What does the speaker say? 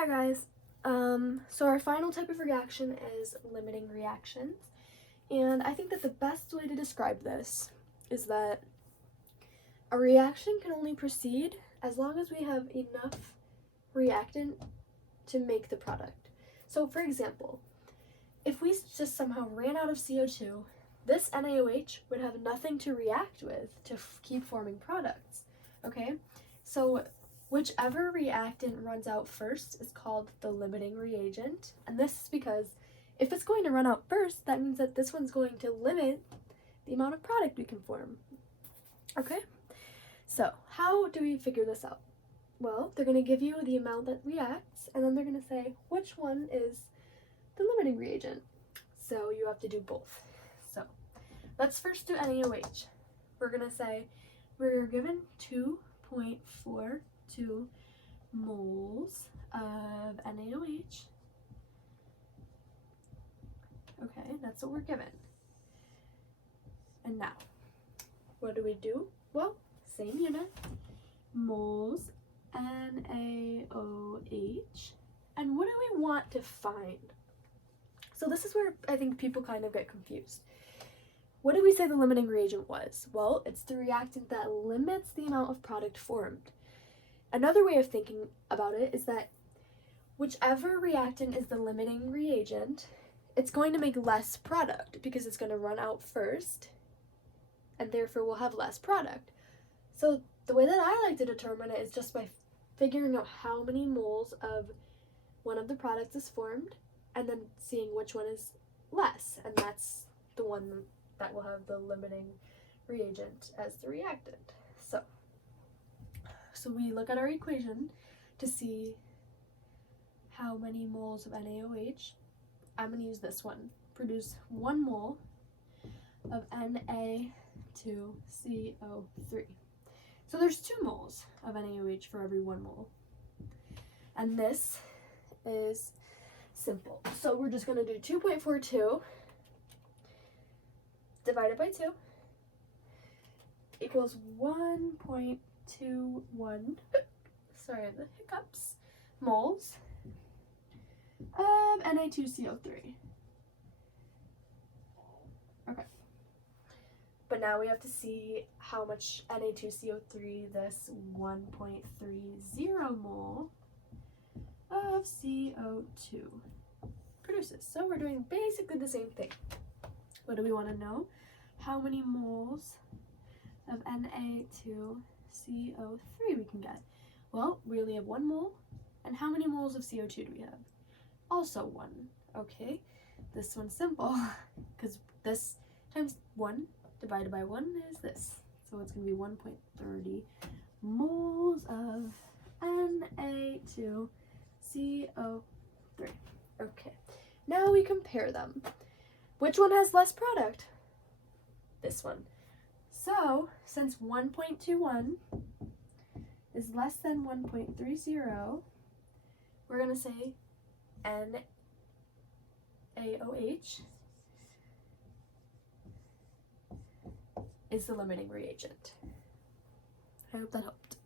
Hi guys. So our final type of reaction is limiting reactions. And I think that the best way to describe this is that a reaction can only proceed as long as we have enough reactant to make the product. So for example, if we just somehow ran out of CO2, this NaOH would have nothing to react with to keep forming products, okay? So whichever reactant runs out first is called the limiting reagent, and this is because if it's going to run out first, that means that this one's going to limit the amount of product we can form, okay? So how do we figure this out? Well, they're going to give you the amount that reacts, and then they're going to say which one is the limiting reagent. So you have to do both. So let's first do NaOH. We're going to say we're given 2.42 moles of NaOH. Okay, that's what we're given. And now, what do we do? Well, same unit, moles NaOH. And what do we want to find? So this is where I think people kind of get confused. What did we say the limiting reagent was? Well, it's the reactant that limits the amount of product formed. Another way of thinking about it is that whichever reactant is the limiting reagent, it's going to make less product because it's going to run out first, and therefore we'll have less product. So the way that I like to determine it is just by figuring out how many moles of one of the products is formed, and then seeing which one is less, and that's the one that will have the limiting reagent as the reactant. So we look at our equation to see how many moles of NaOH. I'm going to use this one. Produce 1 mole of Na2CO3. So there's 2 moles of NaOH for every 1 mole. And this is simple. So we're just going to do 2.42 divided by 2 equals 1.21, sorry, the hiccups, moles of Na2CO3. Okay. But now we have to see how much Na2CO3 this 1.30 mole of CO2 produces. So we're doing basically the same thing. What do we want to know? How many moles of Na2CO3 we can get? Well, we only have 1 mole. And how many moles of CO2 do we have? Also 1. Okay, this one's simple because this times 1 divided by 1 is this. So it's going to be 1.30 moles of Na2CO3. Okay, now we compare them. Which one has less product? This one. So, since 1.21 is less than 1.30, we're going to say NaOH is the limiting reagent. I hope that helped.